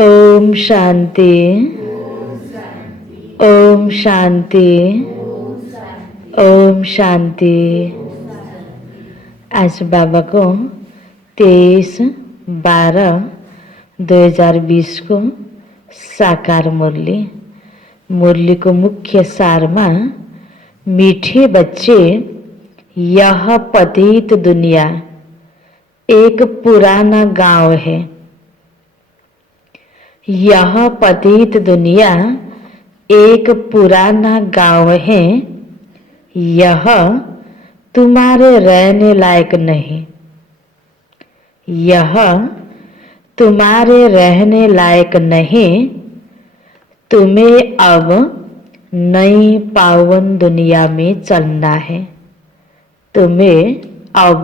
ओम शांति। ओम शांति। ओम शांति। आज बाबा को 23/12/2020 को साकार मुरली को मुख्य सार में मीठे बच्चे, यह पतित दुनिया एक पुराना गांव है। यह पतित दुनिया एक पुराना गांव है। यह तुम्हारे रहने लायक नहीं। यह तुम्हारे रहने लायक नहीं। तुम्हें अब नई पावन दुनिया में चलना है। तुम्हें अब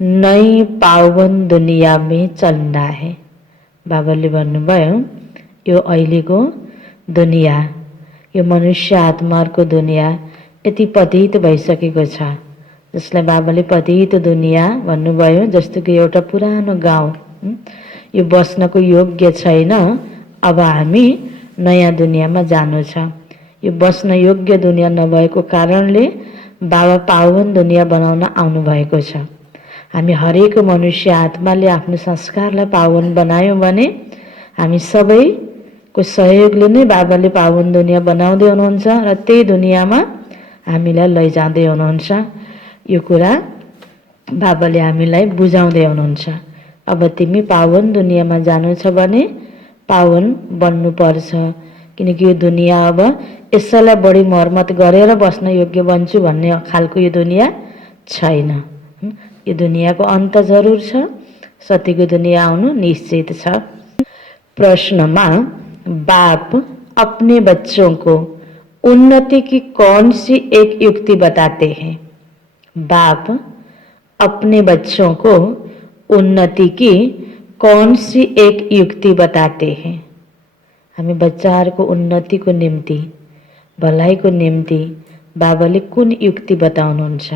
नई पावन दुनिया में चलना है। बाबाले भन्नुभयो यो अहिलेको दुनिया, यो मनुष्य आत्माको दुनिया यति पतित भइसकेको छ, जसलाई बाबाले पतित दुनिया भन्नुभयो। जस्तो कि एउटा पुरानो गाउँ, यो बस्नको योग्य छैन। अब हामी नयाँ दुनियाँमा जानु छ। यो बस्न योग्य दुनिया नभएको कारणले बाबा पावन दुनिया बनाउन आउनु भएको छ। हामी हरेक मनुष्य आत्माले आफ्नो संस्कारलाई पावन बनायौं भने हामी सबैको सहयोगले नै बाबाले पावन दुनिया बनाउँदै हुनुहुन्छ र त्यही दुनियाँमा हामीलाई लैजाँदै हुनुहुन्छ। यो कुरा बाबाले हामीलाई बुझाउँदै हुनुहुन्छ। अब तिमी पावन दुनियाँमा जानु छ भने पावन बन्नुपर्छ, किनकि यो दुनिया अब यसैलाई बढी मर्मत गरेर बस्न योग्य बन्छु भन्ने खालको यो दुनिया छैन। यो दुनियाको अन्त जरुर छ, सत्यको दुनिया आउनु निश्चित छ। प्रश्नमा बाप अपने बच्चों को उन्नति की कौन सी एक युक्ति बताते हैं? बाप अपने बच्चों को उन्नति की कौन सी एक युक्ति बताते हैं? हामी बच्चाहरूको उन्नतिको निम्ति, भलाइको निम्ति बाबाले कुन युक्ति बताउनुहुन्छ?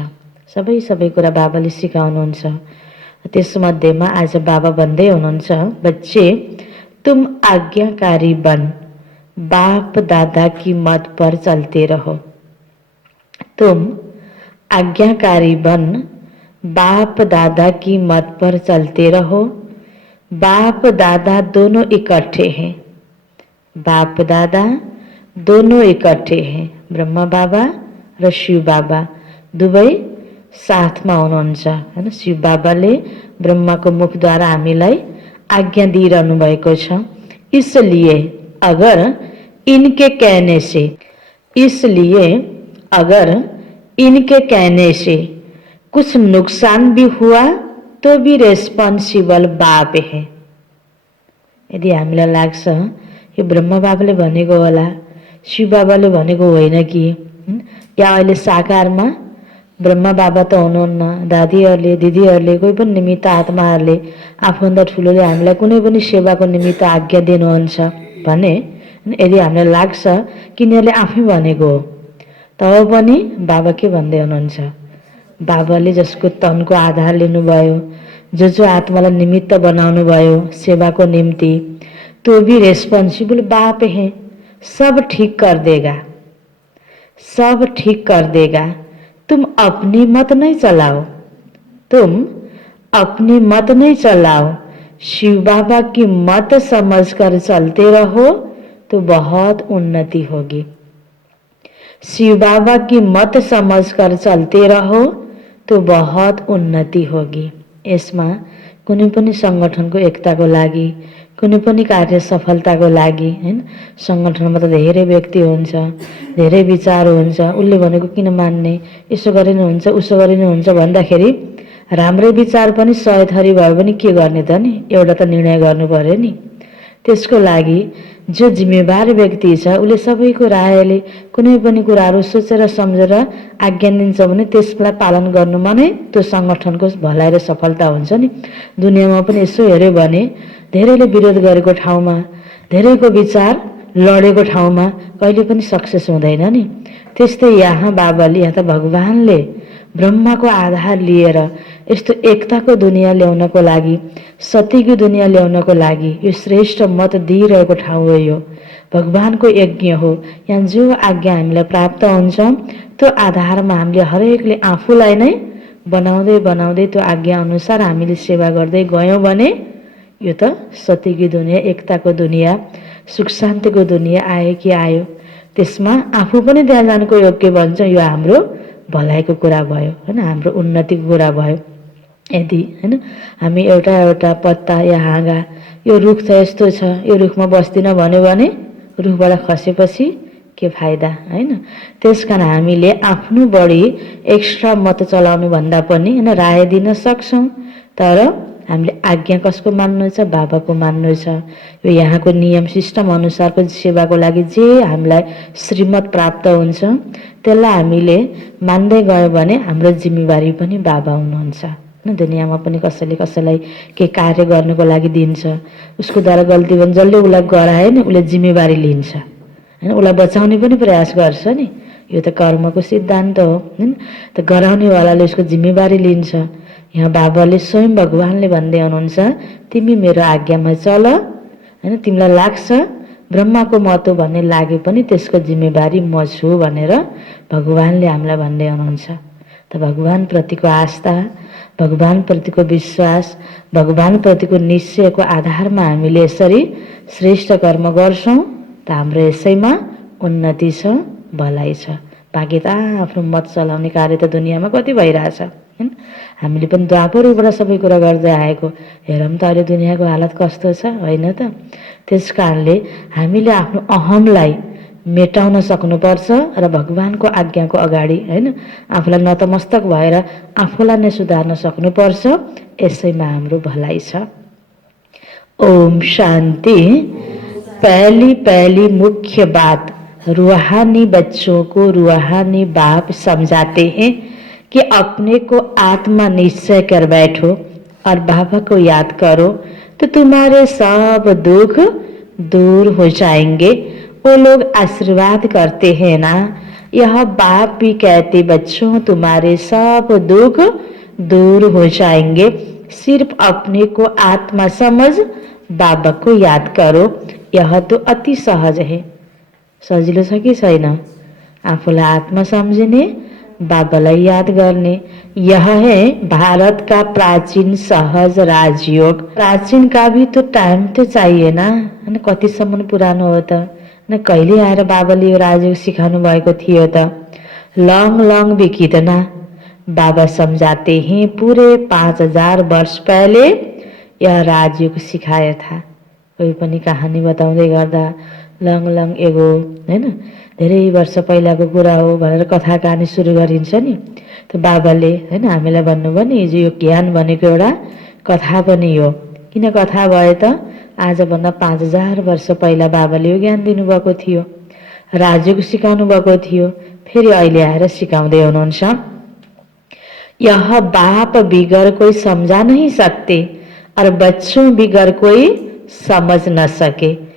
सबै कुरा बाबाले सिकाउनुहुन्छ। त्यसमध्येमा आज बाबा भन्दै हुनुहुन्छ, बच्चे तुम आज्ञाकारी बन, बाप दादा की मत पर चलते रहो। तुम आज्ञाकारी बन, बाप दादा की मत पर चलते रहो। बाप दादा दोनों इकट्ठे हैं। बाप दादा दोनों इकट्ठे हैं। ब्रह्मा बाबा र शिव बाबा दुवै साथमा हुनुहुन्छ हैन। शिव बाबाले ब्रह्माको मुखद्वारा हामीलाई आज्ञा दिइरहनु भएको छ। इसलिए अगर इनके कहने से कुछ नुकसान भी हुआ तो भी रेस्पोन्सिबल बाप है। यदि हामीलाई लाग्छ यो ब्रह्मा बाबाले भनेको होला, शिव बाबाले भनेको होइन कि, या अहिले साकारमा ब्रह्मा बाबा त हुनुहुन्न, दादीहरूले दिदीहरूले कोही पनि निमित्त आत्माहरूले आफूभन्दा ठुलोले हामीलाई कुनै पनि सेवाको निमित्त आज्ञा दिनुहुन्छ भने यदि हामीलाई लाग्छ कि यिनीहरूले आफै भनेको हो, तब पनि बाबा के भन्दै हुनुहुन्छ? बाबाले जसको तनको आधार लिनुभयो, जो आत्मालाई निमित्त बनाउनु भयो सेवाको निम्ति, तो भी रेस्पोन्सिबल बाप है। सब ठीक कर देगा, सब ठीक कर देगा। तुम अपनी मत नहीं चलाओ, तुम अपनी मत नहीं चलाओ, शिव बाबा की मत समझकर चलते रहो तो बहुत उन्नति होगी। शिव बाबा की मत समझकर चलते रहो तो बहुत उन्नति होगी। यसमा कुनै पनि संगठनको एकताको लागि, कुनै पनि कार्य सफलताको लागि हैन, संगठनमा त धेरै व्यक्ति हुन्छ, धेरै विचार हुन्छ, उसले भनेको किन मान्ने, यसो गरिनु हुन्छ उसो गरिनु हुन्छ भन्दाखेरि राम्रै विचार पनि 100 थरी भयो भने के गर्ने त नि? एउटा त निर्णय गर्नु पर्यो नि। त्यसको लागि जो जिम्मेवार व्यक्ति छ उसले सबैको रायले कुनै पनि कुराहरू सोचेर सम्झेर आज्ञा दिन्छ भने त्यसलाई पालन गर्नुमा नै त्यो संगठनको भलाइ र सफलता हुन्छ नि। दुनियाँमा पनि यसो हेर्यो भने धेरैले विरोध गरेको ठाउँमा, धेरैको विचार लडेको ठाउँमा कहिले पनि सक्सेस हुँदैन नि। त्यस्तै यहाँ बाबाले, यहाँ त भगवानले ब्रह्मको आधार लिएर यस्तो एकताको दुनियाँ ल्याउनको लागि, सत्यको दुनियाँ ल्याउनको लागि यो श्रेष्ठ मत दिइरहेको ठाउँ हो। यो भगवानको यज्ञ हो। यहाँ जो आज्ञा हामीलाई प्राप्त हुन्छ त्यो आधारमा हामीले हरेकले आफूलाई नै बनाउँदै बनाउँदै त्यो आज्ञा अनुसार हामीले सेवा गर्दै गयौँ भने यो त सत्यको दुनियाँ, एकताको दुनियाँ, सुख शान्तिको दुनियाँ आयो कि आयो। त्यसमा आफू पनि त्यहाँ जानुको योग्य बन्छ। यो हाम्रो भलाइको कुरा भयो हैन, हाम्रो उन्नतिको कुरा भयो। यदि हैन हामी एउटा एउटा पत्ता या हाँगा यो रुख त यस्तो छ, यो रुखमा बस्दिन भन्यो भने रुखबाट खसेपछि के फाइदा हैन। त्यसकारण हामीले आफ्नो बढी एक्स्ट्रा मत चलाउनु भन्दा पनि हैन राय दिन सक्छौं, तर हामीले आज्ञा कसको मान्नु छ? बाबाको मान्नु छ। यो यहाँको नियम सिस्टम अनुसारको सेवाको लागि जे हामीलाई श्रीमत प्राप्त हुन्छ त्यसलाई हामीले मान्दै गयो भने हाम्रो जिम्मेवारी पनि बाबा हुनुहुन्छ। दुनियाँमा पनि कसैले कसैलाई के कार्य गर्नको लागि दिन्छ, उसको द्वारा गल्ती भने जसले उसलाई गराए नि उसले जिम्मेवारी लिन्छ हैन, उसलाई बचाउने पनि प्रयास गर्छ नि। यो त कर्मको सिद्धान्त हो हैन। त गराउनेवालाले उसको जिम्मेवारी लिन्छ। यहाँ बाबाले स्वयं भगवानले भन्दै हुनुहुन्छ, तिमी मेरो आज्ञामा चल हैन, तिमीलाई लाग्छ ब्रह्माको मत हो भन्ने लागे पनि त्यसको जिम्मेवारी म छु भनेर भगवानले हामीलाई भन्दै हुनुहुन्छ। त भगवान प्रतिको आस्था, भगवान प्रतिको विश्वास, भगवान प्रतिको निश्चयको आधारमा हामीले यसरी श्रेष्ठ कर्म गर्छौं त हाम्रो यसैमा उन्नति छ, भलाइ छ। बाँकी त आफ्नो मत चलाउने कार्य त दुनियाँमा कति भइरहेछ हैन। हामीले पनि द्वापरबाट सबै कुरा गर्दै आएको, हेरौँ त अहिले दुनियाँको हालत कस्तो छ होइन त। त्यसकारणले हामीले आफ्नो अहमलाई मेटाउन सक्नुपर्छ र भगवानको आज्ञाको अगाडि हैन आफूलाई नतमस्तक भएर आफूलाई नै सुधार्न सक्नुपर्छ। यसैमा हाम्रो भलाइ छ। ओम शान्ति। पहली मुख्य बात, रूहानी बच्चों को रूहानी बाप समझाते हैं कि अपने को आत्मा निश्चय कर बैठो और बाबा को याद करो तो तुम्हारे सब दुख दूर हो जाएंगे। वो लोग आशीर्वाद करते हैं ना, यह बाप भी कहते बच्चों तुम्हारे सब दुख दूर हो जाएंगे, सिर्फ अपने को आत्मा समझ बाबा को याद करो। यह तो अति सहज है। सजिलो छ कि छैन? आफूलाई आत्मा सम्झिने, बाबालाई याद गर्ने। यह है भारत का प्राचीन सहज राजयोग। प्राचीन का भी तो टाइम तो चाहिए ना, हैन कतिसम्म पुरानो हो त न, कहिले आएर बाबाले यो राजयोग सिकाउनु भएको थियो त? लङ भी कितना बाबा समझाते हैं पूरे 5000 वर्ष पहले यह राजयोग सिखाया था। कोही पनि कहानी बताउँदै गर्दा लङ एगो हैन धेरै वर्ष पहिलाको कुरा हो भनेर कथा कहानी सुरु गरिन्छ नि। त बाबाले हैन हामीलाई भन्नुभयो नि हिजो यो ज्ञान भनेको एउटा कथा पनि हो। किन कथा भयो त? आजभन्दा 5000 वर्ष पहिला बाबाले यो ज्ञान दिनुभएको थियो, राजयोग सिकाउनु भएको थियो, फेरि अहिले आएर सिकाउँदै हुनुहुन्छ। यह बाप बिगर कोई समझा नहीं सकते और बच्चों बिगर कोई समझ न सके।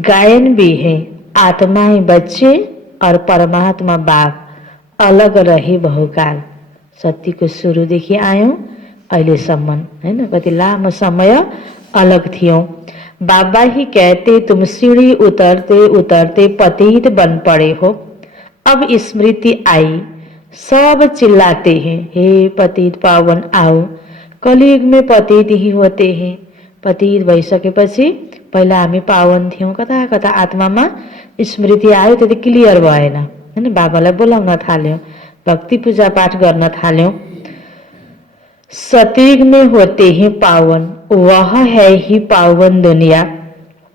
गायन भी है, आत्माएं बच्चे और परमात्मा बाप अलग रहे बहुकाल। सत्यको सुरुदेखि आयौं अहिलेसम्म हैन, कति लामो समय अलग थियौं। बाबा ही कहते तुम सीढ़ी उतरते उतरते पतित बन पड़े हो। अब स्मृति आई, सब चिल्लाते हैं हे पतित पावन आओ। कलयुग में पतित ही होते हैं। पतित भइसकेपछि पहिला हामी पावन थियौं, कता कता आत्मामा स्मृति आयो, त्यति क्लियर भएन हैन। बाबालाई बोलाउन थाल्यौं, भक्ति पूजा पाठ गर्न थाल्यौं। सतयुग में होते हैं पावन, वह है ही पावन दुनिया।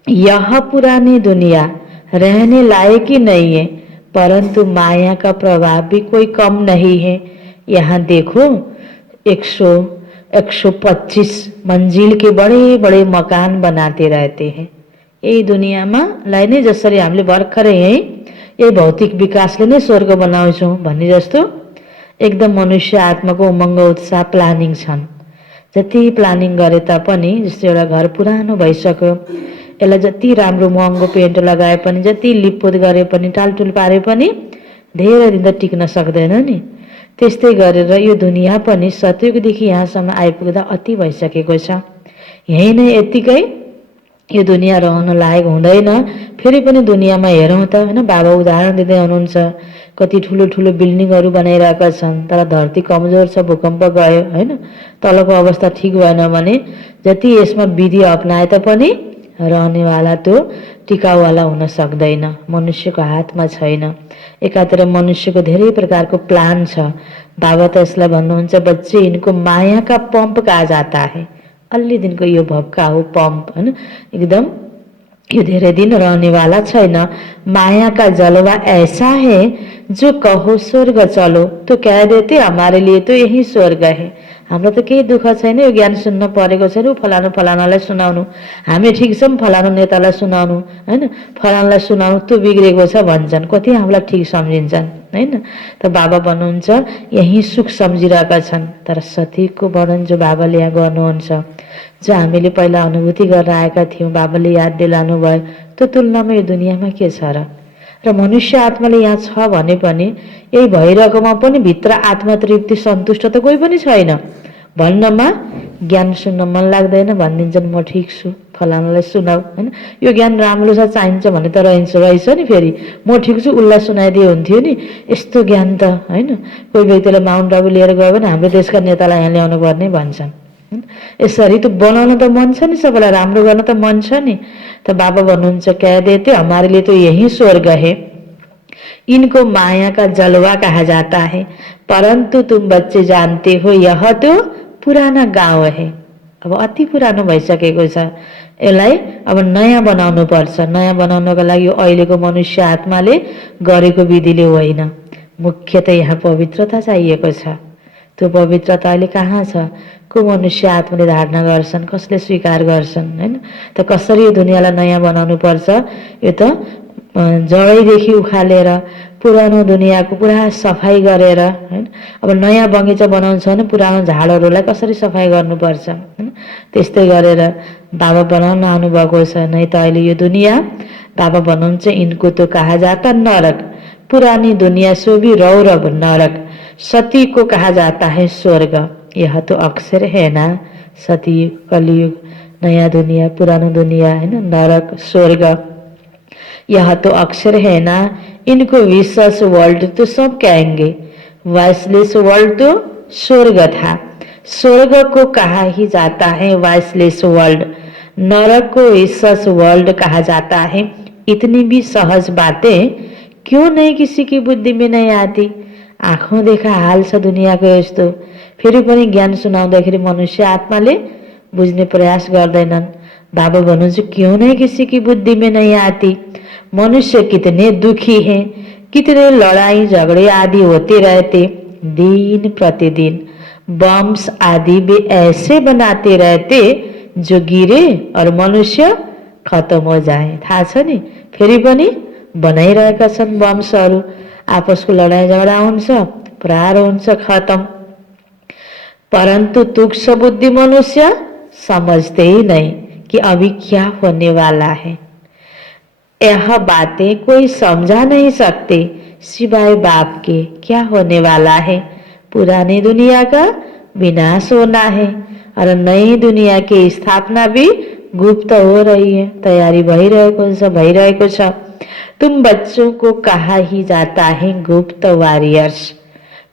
यह पुरानी दुनिया रहने लायक ही नहीं है, परंतु माया का प्रभाव भी कोई कम नहीं है। यहाँ देखो 125 मंजिल के बड़े बड़े मकान बनाते रहते हैं। यही दुनियाँमा लाई नै जसरी हामीले भर्खरै यही भौतिक विकासले नै स्वर्ग बनाउँछौं भन्ने जस्तो एकदम मनुष्य आत्माको उमङ्ग उत्साह प्लानिङ छन्। जति प्लानिङ गरे तापनि जस्तो एउटा घर पुरानो भइसक्यो, यसलाई जति राम्रो महँगो पेन्ट लगाए पनि, जति लिपपोत गरे पनि, टालटुल पारे पनि धेरै दिन त टिक्न सक्दैन नि। त्यस्तै गरेर यो दुनियाँ पनि सतयुगदेखि यहाँसम्म आइपुग्दा अति भइसकेको छ। यही नै यत्तिकै यो दुनियाँ रहन लायक हुँदैन। फेरि पनि दुनियाँमा हेरौँ त होइन, बाबा उदाहरण दिँदै हुनुहुन्छ, कति ठुलो ठुलो बिल्डिङहरू बनाइरहेका छन्, तर धरती कमजोर छ, भूकम्प गयो होइन, तलको अवस्था ठिक भएन भने जति यसमा विधि अपनाए तापनि रहनेवाला त्यो टिकाउवाला हुन सक्दैन, मनुष्यको हातमा छैन। एकातिर मनुष्यको धेरै प्रकारको प्लान छ। बाबा त यसलाई भन्नुहुन्छ, बच्चे इनको माया का पंप कहा जाता है। अलि दिनको यो भक्का हो, पंप होइन, एकदम यो धेरै दिन रहनेवाला छैन। माया का जलवा ऐसा है जो कहो स्वर्ग चलो तो कह देते हमारे लिए तो यही स्वर्ग है। हाम्रो त केही दुःख छैन, यो ज्ञान सुन्न परेको छैन, फलानु फलानालाई सुनाउनु, हामी ठिक छौँ फलानु नेतालाई सुनाउनु होइन, फलानालाई सुनाउनु, त्यो बिग्रेको छ भन्छन्, कति हामीलाई ठिक सम्झिन्छन् होइन। त बाबा भन्नुहुन्छ यही सुख सम्झिरहेका छन्। तर सतीको वर्णन जो बाबाले यहाँ गर्नुहुन्छ, जो हामीले पहिला अनुभूति गरेर आएका थियौँ, बाबाले याद दिलाउनु भयो, त्यो तुलनामा यो दुनियाँमा के छ र मनुष्य आत्माले यहाँ छ भने पनि यही भइरहेकोमा पनि भित्र आत्मा तृप्ति सन्तुष्ट त कोही पनि छैन। भन्नमा ज्ञान सुन्न मन लाग्दैन, भनिदिन्छन् म ठिक छु फलानालाई सुनाऊ होइन, यो ज्ञान राम्रो छ चाहिन्छ भने त रहेछ नि, फेरि म ठिक छु उसलाई सुनाइदिए हुन्थ्यो नि, यस्तो ज्ञान त होइन। कोही व्यक्तिलाई माउन्ट आबु लिएर गयो भने हाम्रो देशका नेतालाई यहाँ ल्याउनु पर्ने भन्छन्। यसरी त बनाउन त मन छ नि, सबैलाई राम्रो गर्न त मन छ नि। त बाबा भन्नुहुन्छ कह देते हमारे लिए तो यही स्वर्ग है, इनको माया का जलवा कहा जाता है, परंतु तुम बच्चे जानते हो यह तो पुराना गाउँ है। अब अति पुरानो भइसकेको छ, यसलाई अब नयाँ बनाउनु पर्छ। नयाँ बनाउनको लागि अहिलेको मनुष्य आत्माले गरेको विधिले होइन, मुख्यतः यहाँ पवित्रता चाहिएको छ। त्यो पवित्रता अहिले कहाँ छ? को मनुष्य आत्माले धारणा गर्छन्, कसले स्वीकार गर्छन् होइन। त कसरी यो दुनियाँलाई नयाँ बनाउनु पर्छ? यो त जडैदेखि उखालेर पुरानो दुनियाँको पुरा सफाई गरेर होइन। अब नयाँ बगैँचा बनाउँछ भने पुरानो झाडहरूलाई कसरी सफाई गर्नुपर्छ होइन, त्यस्तै गरेर बाबा बनाउन आउनुभएको छ। नै त अहिले यो दुनियाँ बाबा भन्नुहुन्छ इनको तो कहा जाता नरक, पुरानी दुनिया सो भी रौरव नरक, सती को कहा जाता है स्वर्ग। यह तो अक्षर है ना, सती कलयुग, नया दुनिया पुरानो दुनिया है ना, नरक स्वर्ग, यह तो अक्षर है ना। इनको विशेष वर्ल्ड तो सब कहेंगे, वाइसलेस वर्ल्ड तो स्वर्ग था, स्वर्ग को कहा ही जाता है वाइसलेस वर्ल्ड, नरक को विशेष वर्ल्ड कहा जाता है। इतनी भी सहज बातें क्यों नहीं किसी की बुद्धि में नहीं आती? आँखों देखा हाल छ दुनियाँको यस्तो, फेरि पनि ज्ञान सुनाउँदाखेरि मनुष्य आत्माले बुझ्ने प्रयास गर्दैनन्। बाबा भन्नुहुन्छ क्यों नहीं किसी की बुद्धि में नहीं आती? मनुष्य कितने दुखी हैं, कितने लड़ाई झगड़े आदि होते रहते, दिन प्रतिदिन बम्स आदि भी ऐसे बनाते रहते जो गिरे और मनुष्य खत्म हो जाए। थाहा छ नि, फेरि पनि बनाइरहेका छन् बम्सहरू, आपसको लडाई झगडा हुन्छ, प्रहार हुन्छ, खत्म। परंतु तुक्ष बुद्धि मनुष्य समझते ही नहीं कि अभी क्या होने वाला है। यह बातें कोई समझा नहीं सकते सिवाय बाप के। क्या होने वाला है? पुरानी दुनिया का विनाश होना है और नई दुनिया की स्थापना भी गुप्त हो रही है, तैयारी भइरहेको छ। तुम बच्चों को कहा ही जाता है गुप्त वॉरियर्स।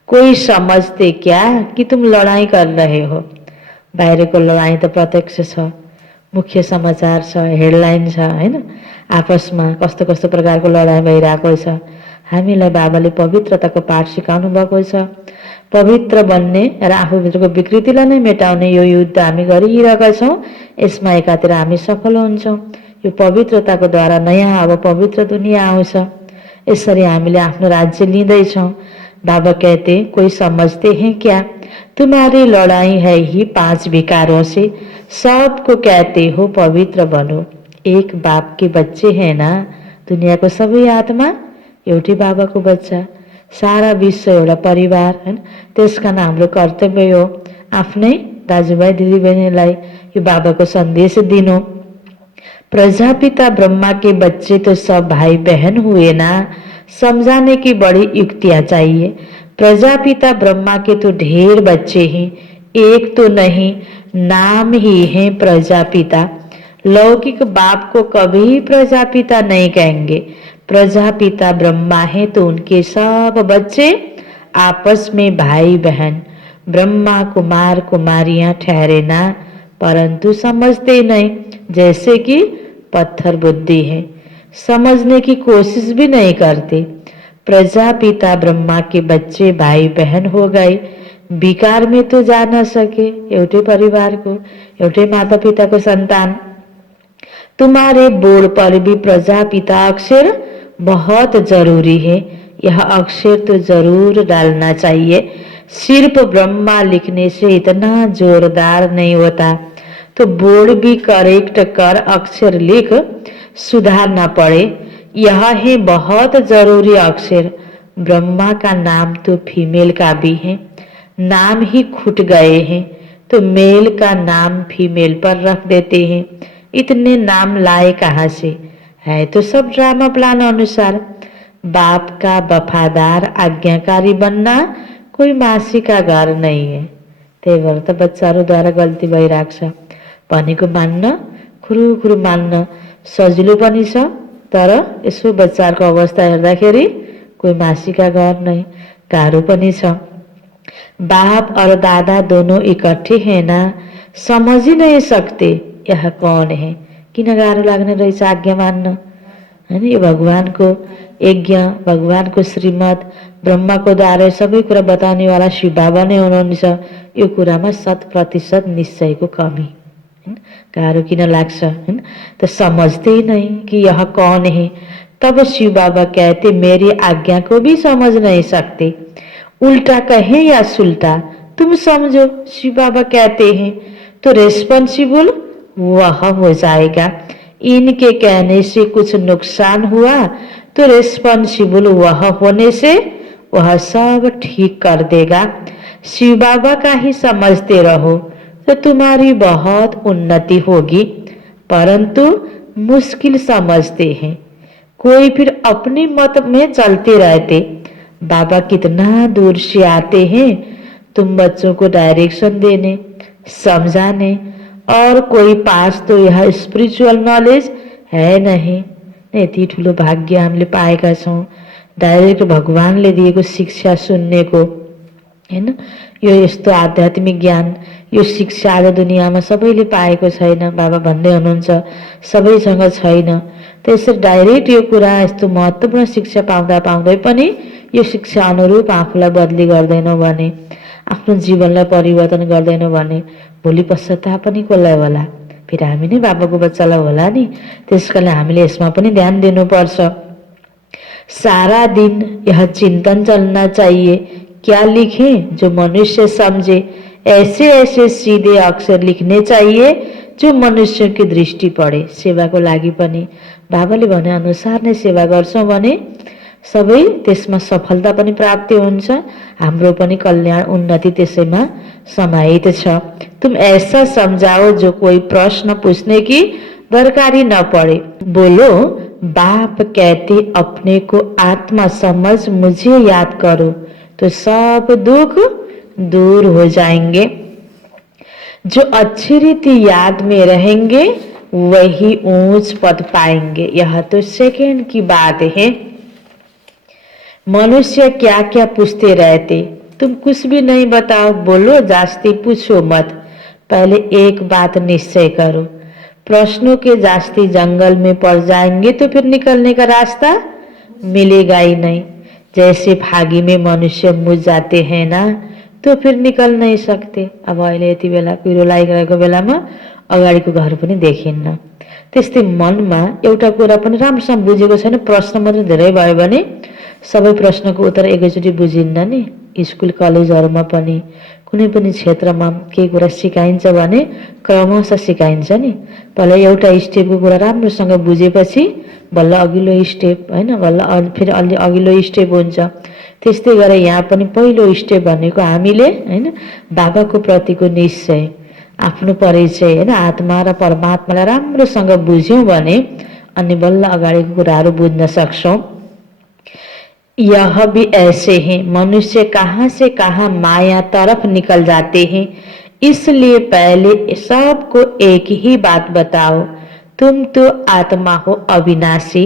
कोई समझते क्या कि तुम लडाई कर रहे हो? बाहिरको लडाई त प्रत्यक्ष छ, मुख्य समाचार छ, हेडलाइन छ हैन, आपसमा कस्तो कस्तो प्रकारको लडाई भइरहेको छ। हामीलाई बाबाले पवित्रताको पाठ सिकाउनु भएको छ। पवित्र बन्ने र आफूभित्रको विकृतिलाई नै मेटाउने यो युद्ध हामी गरिरहेका छौँ। यसमा एकातिर हामी सफल हुन्छौँ। यो पवित्रताको द्वारा नयाँ अब पवित्र दुनिया आउँछ। यसरी हामीले आफ्नो राज्य लिँदैछौँ। बाबा कहते कोई समझते हैं क्या? तुम्हारी लड़ाई है ही 5 विकारों से, सबको कहते हो पवित्र बनो। एक बाप के बच्चे हैं ना, दुनियाँको सबै आत्मा एउटै बाबाको बच्चा, सारा विश्व एउटा परिवार हैन। त्यसकारण हाम्रो कर्तव्य हो आफ्नै दाजुभाइ दिदीबहिनीलाई यो बाबाको सन्देश दिनु। प्रजापिता ब्रह्मा के बच्चे तो सब भाई बहन हुए ना, समझाने की बड़ी युक्तियां चाहिए। प्रजापिता ब्रह्मा के तो ढेर बच्चे हैं, एक तो नहीं, नाम ही है प्रजापिता। लौकिक बाप को कभी प्रजापिता नहीं कहेंगे। प्रजापिता ब्रह्मा है तो उनके सब बच्चे आपस में भाई बहन, ब्रह्मा कुमार कुमारियां ठहरे ना, परंतु समझते नहीं, जैसे कि पत्थर बुद्धि है, समझने की कोशिश भी नहीं करते। प्रजापिता ब्रह्मा के बच्चे भाई बहन हो गए, विकार में तो जा न सके। एउटे परिवार को, एउटे माता पिता को संतान। तुम्हारे बोर्ड पर भी प्रजापिता अक्षर बहुत जरूरी है, यह अक्षर तो जरूर डालना चाहिए। सिर्फ ब्रह्मा लिखने से इतना जोरदार नहीं होता, तो बोर्ड भी करेक्ट कर अक्षर लिख सुधारना पड़े। यह है बहुत जरूरी अक्षर। ब्रह्मा का नाम तो फीमेल का भी है, नाम ही खुट गए हैं तो मेल का नाम फीमेल पर रख देते हैं। इतने नाम लाए कहाँ से? है तो सब ड्रामा प्लान अनुसार। बाप का वफादार आज्ञाकारी बनना कोई मासी का घर नहीं है। त्यही भएर त बच्चाहरू द्वारा गल्ती भइरहेको छ भनेको मान्न, खुरुखुरु मान्न सजिलो पनि छ, तर यसो बच्चाहरूको अवस्था हेर्दाखेरि कोई मासी का घर नहीं, गाह्रो पनि छ। बाप और दादा दोनों इकट्ठे हैं ना, समझ ही नहीं सकते यह कौन है। किन गाह्रो लाग्ने रहेछ आज्ञा मान्न, हैन? यो भगवानको यज्ञ, भगवानको श्रीमत, ब्रह्माको द्वारा सबै कुरा बताउने वाला शिव बाबा नै हुनुहुन्छ। यो कुरामा 100% निश्चयको कमी, हैन? गाह्रो किन लाग्छ, हैन? तो समझते ही नहीं कि यह कौन है। तब शिव बाबा कहते मेरी आज्ञा को भी समझ नहीं सकते, उल्टा कहें या सुलटा तुम समझो। शिव बाबा कहते हैं तो रेस्पॉन्सिबल वह हो जाएगा। इनके कहने से कुछ नुकसान हुआ तो रेस्पॉन्सिबल वह होने से वह सब ठीक कर देगा। शिव बाबा का ही समझते रहो तो तुम्हारी बहुत उन्नति होगी, परंतु मुश्किल समझते हैं। कोई फिर अपने मत में चलते रहते। बाबा कितना दूर से आते हैं तुम बच्चों को डायरेक्शन देने, समझाने, और कोई पास तो यह स्पिरिचुअल नॉलेज है नहीं। यति ठुलो भाग्य हामीले पाएका छौँ, डाइरेक्ट भगवानले दिएको शिक्षा सुन्नेको, हैन? यो यस्तो आध्यात्मिक ज्ञान, यो शिक्षा आज दुनियाँमा सबैले पाएको छैन। बाबा भन्दै हुनुहुन्छ सबैसँग छैन। त्यसरी डाइरेक्ट यो कुरा, यस्तो महत्त्वपूर्ण शिक्षा पाउँदा पाउँदै पनि यो शिक्षा अनुरूप आफूलाई बदली गर्दैनौँ भने, आफ्नो जीवनलाई परिवर्तन गर्दैनौँ भने भोलि पश्चाताप पनि कसलाई होला? फेरि हामी नै बाबाको बच्चालाई होला नि। त्यसकारण हामीले यसमा पनि ध्यान दिनुपर्छ। सारा दिन यह चिंतन चलना चाहिए, क्या लिखें जो मनुष्य समझे। ऐसे ऐसे सीधे अक्षर लिखने चाहिए जो मनुष्य की दृष्टि पड़े। सेवाको लागि पनि बाबाले भने अनुसार नै सेवा गर्छौँ भने सबै त्यसमा सफलता पनि प्राप्ति हुन्छ, हाम्रो पनि कल्याण उन्नति त्यसैमा समाहित छ। तुम ऐसा समझाओ जो कोई प्रश्न पूछने की दरकारी न पड़े। बोलो बाप कहते अपने को आत्मा समझ मुझे याद करो तो सब दुख दूर हो जाएंगे। जो अच्छी रीति याद में रहेंगे वही ऊंच पद पाएंगे। यह तो सेकंड की बात है। मनुष्य क्या क्या पूछते रहते, तुम कुछ भी नहीं बताओ, बोलो जास्ती पूछो मत। पहले एक बात निश्चय करो, प्रश्नों के जास्ती जंगल में पड़ जाएंगे तो फिर निकलने का रास्ता मिलेगा ही नहीं। जैसे भागी में मनुष्य मुझ जाते हैं ना, तो फिर निकल नहीं सकते। अब अहिले यति बेला कुहिरो लागिरहेको बेलामा अगाडिको घर पनि देखिन्न। त्यस्तै मनमा एउटा कुरा पनि राम्रोसँग बुझेको छैन, प्रश्न मात्रै धेरै भयो भने सबै प्रश्नको उत्तर एकैचोटि बुझिन्न नि। स्कुल कलेजहरूमा पनि कुनै पनि क्षेत्रमा केही कुरा सिकाइन्छ भने क्रमशः सिकाइन्छ नि। पहिला एउटा स्टेपको कुरा राम्रोसँग बुझेपछि बल्ल अघिल्लो स्टेप, हैन? बल्ल फेरि अलि अघिल्लो स्टेप हुन्छ। त्यस्तै गरे यहाँ पनि पहिलो स्टेप भनेको हामीले, हैन, बाबाको प्रतिको निश्चय, आफ्नो परिचय, हैन, आत्मा र परमात्मालाई राम्रोसँग बुझ्यौँ भने अनि बल्ल अगाडिको कुराहरू बुझ्न सक्छौँ। यह भी ऐसे हैं। मनुष्य कहाँ से कहाँ माया तरफ निकल जाते हैं। इसलिए पहले सबको एक ही बात बताओ, तुम तो आत्मा हो अविनाशी,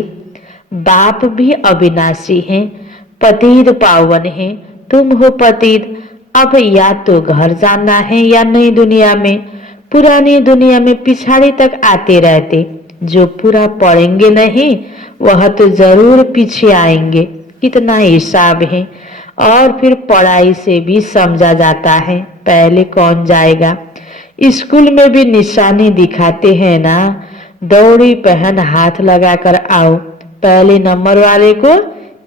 बाप भी अविनाशी हैं, पतित पावन हैं, तुम हो पतित। अब या तो घर जाना है या नई दुनिया में। पुरानी दुनिया में पिछाड़ी तक आते रहते, जो पूरा पढ़ेंगे नहीं वह तो जरूर पीछे आएंगे। कितना हिसाब है। और फिर पढ़ाई से भी समझा जाता है पहले कौन जाएगा। स्कूल में भी निशानी दिखाते हैं ना, दौड़ी पहन हाथ लगाकर आओ, पहले नंबर वाले को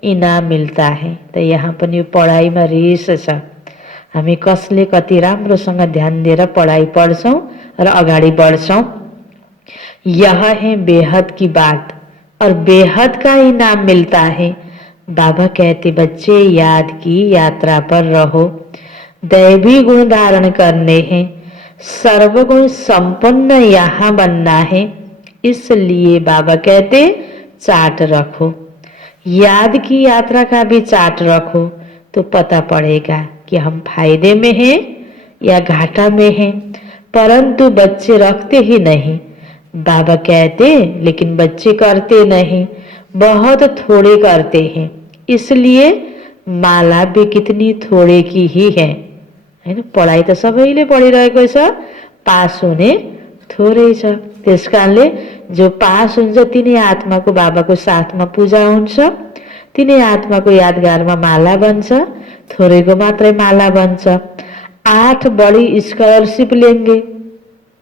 इनाम मिलता है। तो यहाँ पनि पढाइमा रिस छ। हामी कसले कति राम्रोसँग ध्यान दिएर पढाइ पढ्छौं र अगाडि बढ्छौं। यह है बेहद की बात और बेहद का इनाम मिलता है। बाबा कहते बच्चे याद की यात्रा पर रहो, दैवी गुण धारण करने हैं, सर्वगुण संपन्न यहाँ बनना है। इसलिए बाबा कहते चार्ट रखो, याद की यात्रा का भी चार्ट रखो, तो पता पड़ेगा कि हम फायदे में हैं या घाटा में हैं। परंतु बच्चे रखते ही नहीं। बाबा कहते लेकिन बच्चे करते नहीं, बहुत थोड़े करते हैं। इसलिए माला भी कितनी थोड़े की ही है हैन। पढाइ त सबैले पढिरहेको छ, पास हुने थोरै छ। त्यसकारणले जो पास हुन्छ तिनै आत्माको बाबाको साथमा पूजा हुन्छ, तिनै आत्माको यादगारमा माला बन्छ, थोरैको मात्रै माला बन्छ। 8 बड़ी स्कॉलरशिप लेंगे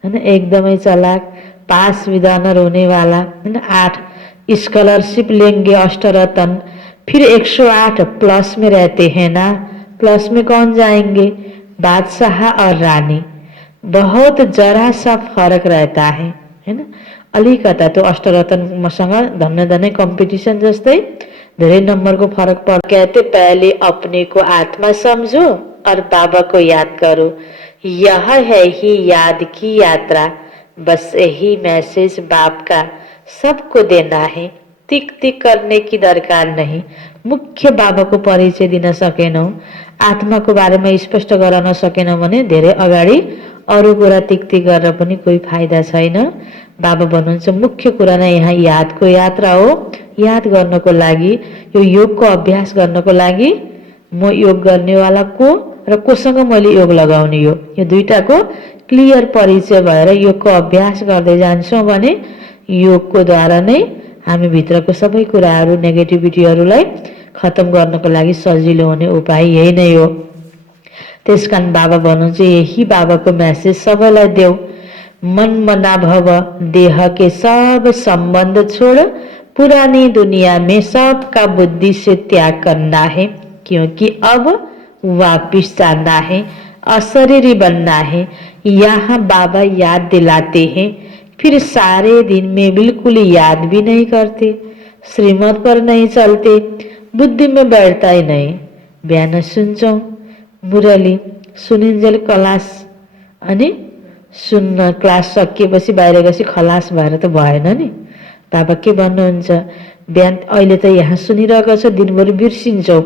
है ना, एकदमै चलाक पास विदानर होने वाला है ना, 8 स्कॉलरशिप लेंगे अष्टरत्न, फिर 108 प्लस में रहते हैं ना। प्लस में कौन जाएंगे, बादशाह और रानी। बहुत जरा सा फरक रहता है ना। अलिकता तो अष्टरत्नसँग धन्य धन्य कम्पिटिसन जस्तै धेरै नंबर को फरक पड़। कहते पहले अपने को आत्मा समझो और बाबा को याद करो। यह है ही याद की यात्रा। बस यही मैसेज बाप का सबको देना है। टिक टिक करने की दरकार नहीं। मुख्य बाबा को परिचय दिन सकेनौं, आत्मा को बारे में स्पष्ट गराउन सकेनौं भने धेरै अगाडि अरू कुरा टिक टिक गरेर पनि कोही फाइदा छैन। बाबा भन्नुहुन्छ मुख्य कुरा नै यहाँ यादको यात्रा हो। याद गर्नको लागि, यो योगको अभ्यास गर्नको लागि म योग गर्नेवाला को र कोसँग मैले योग लगाउने हो, यो दुईटाको क्लियर परिचय भएर योगको अभ्यास गर्दै जान्छौं भने योगको द्वारा नै हामी भित्रको सबै कुराहरू नेगेटिभिटीहरूलाई खत्म गर्नको लागि सजिलो हुने उपाय यही नै हो। त्यसकारण बाबा भन्नुहुन्छ यही बाबाको मैसेज सबैलाई देऊ। मन मना भव, देह के सब संबंध छोड़ पुरानी दुनिया में सबका बुद्धि से त्याग करना है, क्योंकि अब वापिस जाना है, अशरीरी बनना है। यहाँ बाबा याद दिलाते हैं, फिर सारे दिन में बिल्कुल याद भी नहीं करते, श्रीमत पर नहीं चलते, बुद्धि में बैठता ही नहीं। बिहान सुन्छौं मुरली, सुनिन्जेल क्लास अनि सुन्न क्लास सकिएपछि बाहिर गएपछि खलास भएर त भएन नि। बाबा के भन्नुहुन्छ, बिहान अहिले त यहाँ सुनिरहेको छ, दिनभरि बिर्सिन्छौ,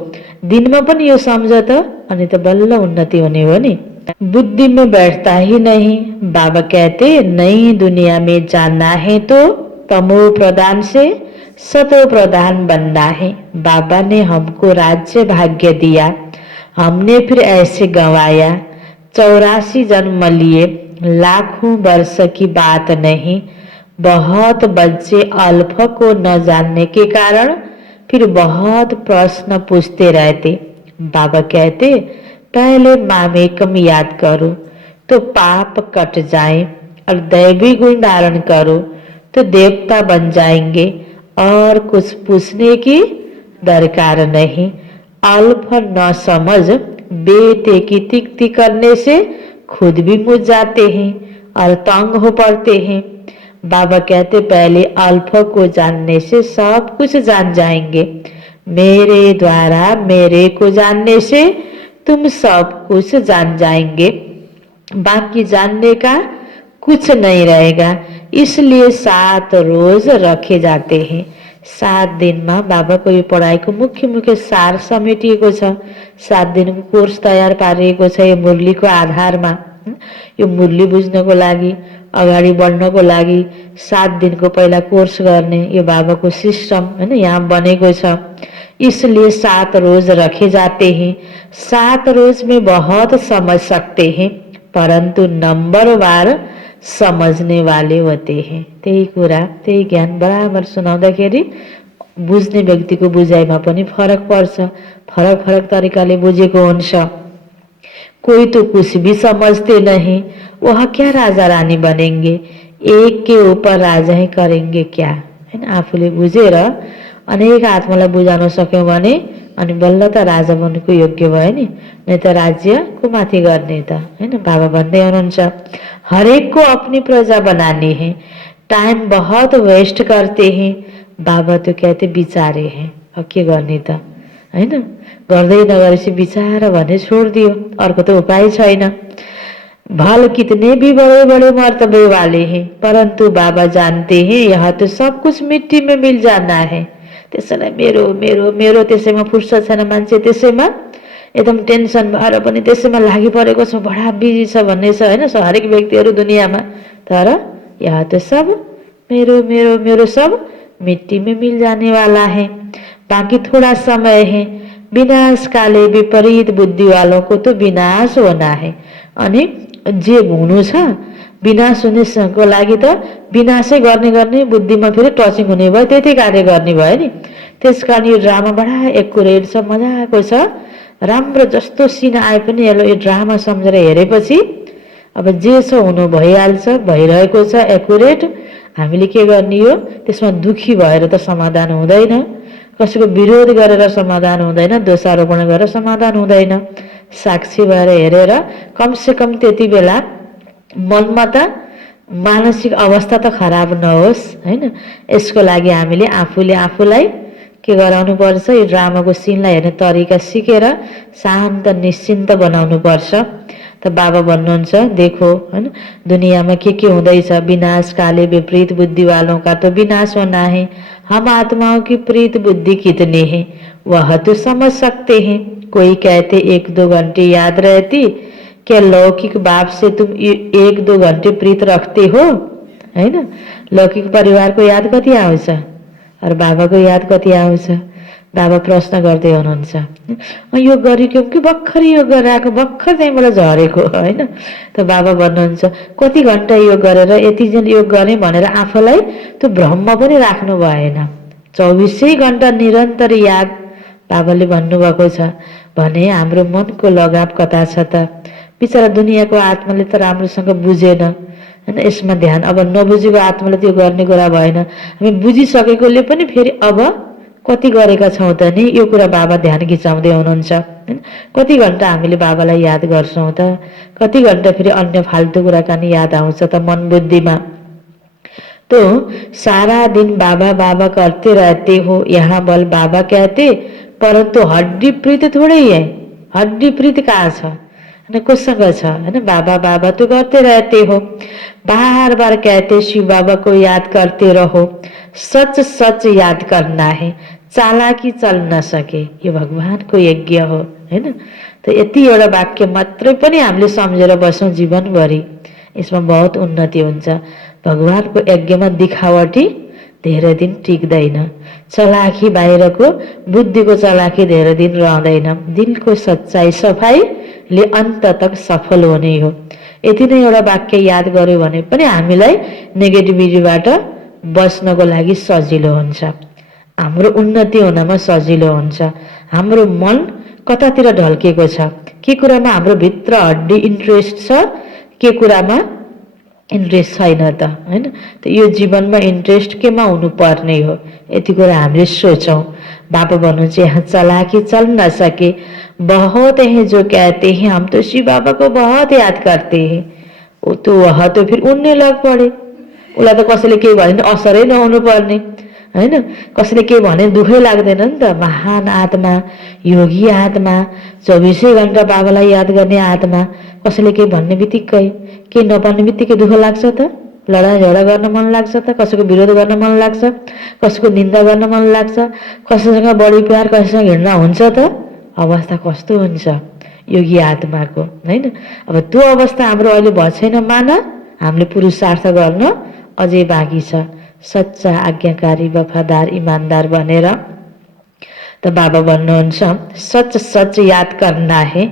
दिनमा पनि यो सम्झ त, अनि त बल्ल उन्नति हुने हो नि। बुद्धि में बैठता ही नहीं। बाबा कहते नई दुनिया में जाना है तो तमो प्रधान से सतो प्रधान बनना है। बाबा ने हमको राज्य भाग्य दिया, हमने फिर ऐसे गंवाया। 84 जन्म लिए, लाखों वर्ष की बात नहीं। बहुत बच्चे अल्फ को न जानने के कारण फिर बहुत प्रश्न पूछते रहते। बाबा कहते पहले मामेकम याद करो तो पाप कट जाए और दैवी गुण धारण करो तो देवता बन जाएंगे, और कुछ पूछने की दरकार नहीं। अल्फ न समझ बेटे की तिक्ति करने से खुद भी मुझ जाते हैं और तंग हो पड़ते हैं। बाबा कहते पहले अल्फ को जानने से सब कुछ जान जाएंगे। मेरे द्वारा मेरे को जानने से तुम सब कुछ जान जाएंगे, बाकी जानने का कुछ नहीं रहेगा। इसलिए 7 रोज रखे जाते हैं। 7 दिनमा बाबाको यो पढाइको मुख्य मुख्य सार समेटिएको छ। 7 दिनको कोर्स तयार पारिएको छ यो मुरलीको आधारमा। यो मुरली बुझ्नको लागि, अगाडि बढ्नको लागि 7 दिनको पहिला कोर्स गर्ने यो बाबाको सिस्टम हैन यहाँ बनेको छ। इसलिए 7 रोज रखे जाते हैं। 7 रोज में बहुत समझ सकते हैं, परंतु नम्बरवार समझने वाले होते हैं। त्यही कुरा, त्यही ज्ञान बराबर सुनाउँदाखेरि बुझ्ने व्यक्तिको बुझाइमा पनि फरक पर्छ। फरक फरक तरिकाले बुझेको हुन्छ। कोई तो कुछ भी समझते नहीं, वह क्या राजा रानी बनेंगे, एक के ऊपर राजा ही करेंगे क्या, हैन। आफूले बुझेर अनेक आत्मालाई बुझाउन सक्यौँ भने अनि बल्ल त राजा बन्नुको योग्य भयो नि, नै त राज्यको माथि गर्ने त, हैन। बाबा भन्दै हुनुहुन्छ हरेक को अपनी प्रजा बनानी है, टाइम बहुत वेस्ट करते हैं। बाबा तो कहते बिचारे हैं, अब के गर्ने त, हैन। गर्दै नगरेपछि बिचारा भने छोडिदियो, अर्को त उपाय छैन। भल कितने भी बड़े बड़े मर्तबे वाले हैं, परंतु बाबा जानते हैं यहाँ तो सब कुछ मिट्टी में मिल जाना है। त्यसैलाई मेरो मेरो मेरो त्यसैमा फुर्सद छैन, मान्छे त्यसैमा एकदम टेन्सन भएर पनि त्यसैमा लागि परेको छ, बडा बिजी छ भन्ने छ, हैन। हरेक व्यक्तिहरू दुनियाँमा। तर यहाँ तो सब मेरो मेरो मेरो सब मिट्टी में मिल जाने वाला है, बाकी थोड़ा समय है। विनाश काले विपरीत बुद्धि वालों को तो विनाश होना है। अनि जे हुनु छ विनाश हुनेको लागि त विनाशै गर्ने गर्ने बुद्धिमा फेरि टचिङ हुने भयो, त्यति कार्य गर्ने भयो नि। त्यसकारण यो ड्रामा बडा एकुरेट छ, मजाको छ। राम्रो जस्तो सिन आए पनि यो ड्रामा सम्झेर हेरेपछि अब जे छ हुनु भइहाल्छ, भइरहेको छ एकुरेट। हामीले के गर्ने हो, त्यसमा दुखी भएर त समाधान हुँदैन, कसैको विरोध गरेर समाधान हुँदैन, दोषारोपण गरेर समाधान हुँदैन। साक्षी भएर हेरेर कमसे कम त्यति बेला मनमा त मानसिक अवस्था त खराब नहोस्, हैन। यसको लागि हामीले आफूले आफूलाई के गराउनु पर्छ, यो ड्रामाको सिनलाई हेर्ने तरिका सिकेर शान्त निश्चिन्त बनाउनु पर्छ। त बाबा भन्नुहुन्छ देखो, हैन, दुनियाँमा के हुँदैछ, विनाश काले विपरीत बुद्धि वालों का तो विनाश होना है। हम आत्माओं की प्रीत बुद्धि कितनी है वह तो समझ सकते हैं। कोई कहते 1-2 घंटे याद रहती, क्या लौकिक बाप से तुम 1-2 घंटे प्रीत रखते हो, हैन। लौकिक परिवार को याद कति आउँछ और बाबा को याद कति आउँछ। बाबा प्रश्न गर्दै हुनुहुन्छ यो गरेको कि भर्खरै यो गराएको, भर्खर त्यहीँबाट झरेको, हैन। त बाबा भन्नुहुन्छ कति घन्टा योग गरेर यतिजना योग गरेँ भनेर आफूलाई त्यो भ्रममा पनि राख्नु भएन। 24 घन्टा निरन्तर याद बाबाले भन्नुभएको छ भने हाम्रो मनको लगाव कता छ त। बिचरा दुनियाँको आत्माले त राम्रोसँग बुझेन, हैन। यसमा ध्यान, अब नबुझेको आत्माले त्यो गर्ने कुरा भएन। हामी बुझिसकेकोले पनि फेरि अब कति गरेका छौँ त नि, यो कुरा बाबा ध्यान खिचाउँदै हुनुहुन्छ, हैन। कति घन्टा हामीले बाबालाई याद गर्छौँ त, कति घन्टा फेरि अन्य फाल्तु कुराकानी याद आउँछ त मन बुद्धिमा। तो सारा दिन बाबा बाबा करते रहते हो, यहाँ बल बाबा कहते, परंतु हड्डी प्रीत थोड़े ही है। हड्डी प्रीत कहाँ छ, हैन, कोसँग छ, हैन। बाबा बाबा तो करते रहते हो, बार बार कहते शिव बाबा को याद करते रहो, सच सच याद करना है, चालाकी चल न सके। यो भगवानको यज्ञ हो, हैन। त यति एउटा वाक्य मात्रै पनि हामीले सम्झेर बसौँ जीवनभरि, यसमा बहुत उन्नति हुन्छ। भगवानको यज्ञमा दिखावटी धेरै दिन टिक्दैन, चलाखी बाहिरको बुद्धिको चलाखी धेरै दिन रहँदैन। दिलको सच्चाई सफाइले अन्त तक सफल हुने हो। यति नै एउटा वाक्य याद गर्यो भने पनि हामीलाई नेगेटिभिटीबाट बच्नको लागि सजिलो हुन्छ, हाम्रो उन्नति हुनमा सजिलो हुन्छ। हाम्रो मन कतातिर ढल्केको छ, के कुरामा हाम्रो भित्र हड्डी इन्ट्रेस्ट छ, के कुरामा इन्ट्रेस्ट छैन त, हैन। त यो जीवनमा इन्ट्रेस्ट केमा हुनुपर्ने हो, यति कुरा हामीले सोचौँ। बाबा भन्नुहुन्छ यहाँ चलाकी चल न सके, बहुत हैं जो कहते हैं हम तो शिव बाबा को बहुत याद करते हैं, वो तो वह तो फिर उड्ने लग पड़े। उसलाई त कसैले केही भने असरै नहुनु पर्ने, हैन। कसैले के भने दुःखै लाग्दैन नि त। महान आत्मा, योगी आत्मा, 24 घन्टा बाबालाई याद गर्ने आत्मा, कसैले के भन्ने बित्तिकै, के नपर्ने बित्तिकै दुःख लाग्छ त, लडाइँ झगडा गर्न मन लाग्छ त, कसैको विरोध गर्न मन लाग्छ, कसैको निन्दा गर्न मन लाग्छ, कसैसँग बढी प्यार कसैसँग घृणा हुन्छ त अवस्था कस्तो हुन्छ योगी आत्माको, हैन? अब त्यो अवस्था हाम्रो अहिले भएको छैन मान, हामीले पुरुषार्थ गर्न अझै बाँकी छ। सच्चा आज्ञाकारी वफादार ईमानदार बनेर तो बाबा भन्नुहुन्छ सच सच याद करना है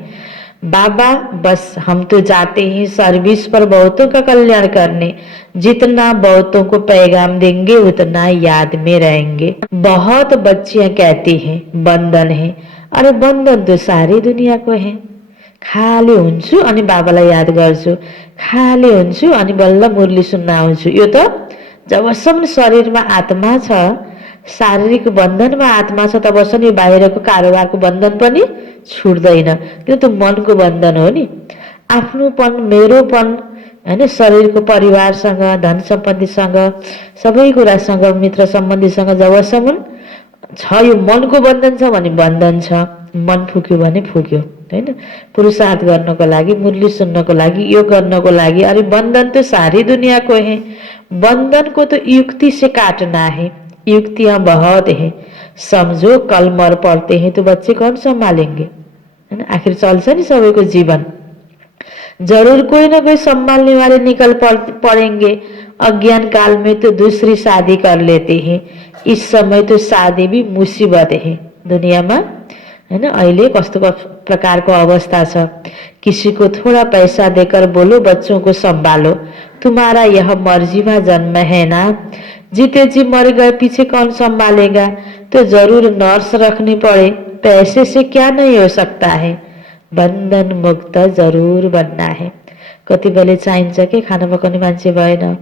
बाबा, बस हम तो जाते हैं सर्विस पर बहुतों का कल्याण करने, जितना बहुतों को पैगाम देंगे उतना याद में रहेंगे। बहुत बच्चियां कहती हैं बंधन है, अरे बंधन तो सारी दुनिया को है। खाली हुन्छु अनि बाबालाई याद गर्छु, खाली हुन्छु अनि बल्ल मुरली सुन्न आउँछु। यो त जबसम्म शरीरमा आत्मा छ, शारीरिक बन्धनमा आत्मा छ, तबसम्म यो बाहिरको कारोबारको बन्धन पनि छुट्दैन। त्यो त मनको बन्धन हो नि। आफ्नोपन, मेरोपन, हैन, शरीरको परिवारसँग, धन सम्पत्तिसँग, सबै कुरासँग, मित्र सम्बन्धीसँग जबसम्म छ यो मनको बन्धन छ भने बन्धन छ। मन फुक्यो भने फुक्यो, हैन? पुरुषार्थ गर्नको लागि, मुरली सुन्नको लागि, यो गर्नको लागि, अरे बंधन तो सारी दुनिया को है। बंधन को तो युक्ति से काटना है, युक्तियां बहुत है। समझो कल मर पड़ते हैं तो बच्चे कौन संभालेंगे, है ना? आखिर चल्छ नि सबैको जीवन। जरूर कोई ना कोई संभालने वाले निकल पड़ेंगे। अज्ञान काल में तो दूसरी शादी कर लेते हैं, इस समय तो शादी भी मुसीबत है दुनिया में, है ना? अहिले कस्तो प्रकारको अवस्था छ। किसी को थोड़ा पैसा देकर बोलो बच्चों को संभालो, तुम्हारा यह मर्जी में जन्म है ना, जीते जी मर गए पीछे कौन संभालेगा। तो जरूर नर्स रखनी पड़े, पैसे से क्या नहीं हो सकता है। बंधन मुक्त जरूर बनना है। कति बेला चाहिन्छ कि खाना पकाउने मान्छे भएन,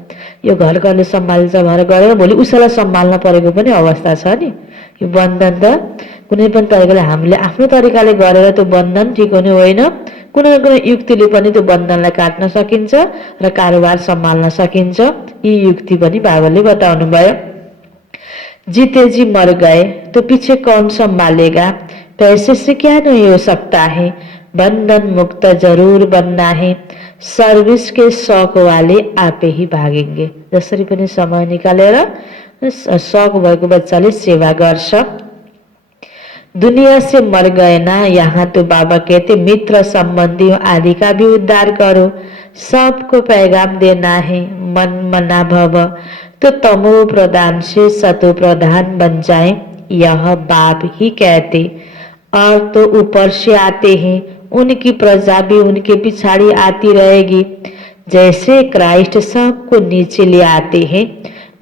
यो घर घरले सम्हाल्छ भनेर गएर भोलि उसैलाई सम्हाल्न परेको पनि अवस्था छ नि। यो बन्धन त कुनै पनि तरिकाले हामीले आफ्नो तरिकाले गरेर त्यो बन्धन ठिक हुने होइन। कुनै न कुनै युक्तिले पनि त्यो बन्धनलाई काट्न सकिन्छ र कारोबार सम्हाल्न सकिन्छ। यी युक्ति पनि बाबाले बताउनु भयो। जीते जी मर गए तो पीछे कौन संभालेगा, पैसे से क्या नहीं हो सकता है। बंधन मुक्त जरूर बनना है, सर्भिस के शौक वाले आपे ही भागेंगे। जसरी पनि समय निकालेर शौक भएको बच्चाले सेवा गर्छ। दुनिया से मर गए ना, यहाँ तो बाबा कहते मित्र संबंधी आदि का भी उद्धार करो। सबको पैगाम देना है, मन मना भव, तो तमो प्रधान से सतो प्रधान बन जाए, यह बाप ही कहते। और तो ऊपर से आते हैं, उनकी प्रजा भी उनके पिछाड़ी आती रहेगी। जैसे क्राइस्ट सबको नीचे ले आते हैं,